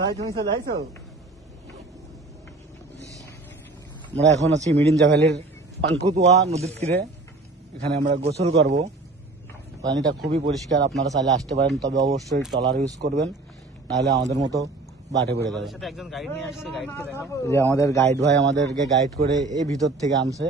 ভাই তুমি চলে আইছো? আমরা এখন আছি মিরিঞ্জা ভ্যালির পাঙ্কুতুয়া নদীর তীরে। এখানে আমরা গোসল করব। পানিটা খুবই পরিষ্কার, আপনারা চাইলে আসতে পারেন, তবে অবশ্যই ট্রলার ইউজ করবেন, নাহলে আমাদের মতো বাটে পড়ে যাবে। যে আমাদের গাইড ভাই আমাদেরকে গাইড করে এই ভিতর থেকে আনছে।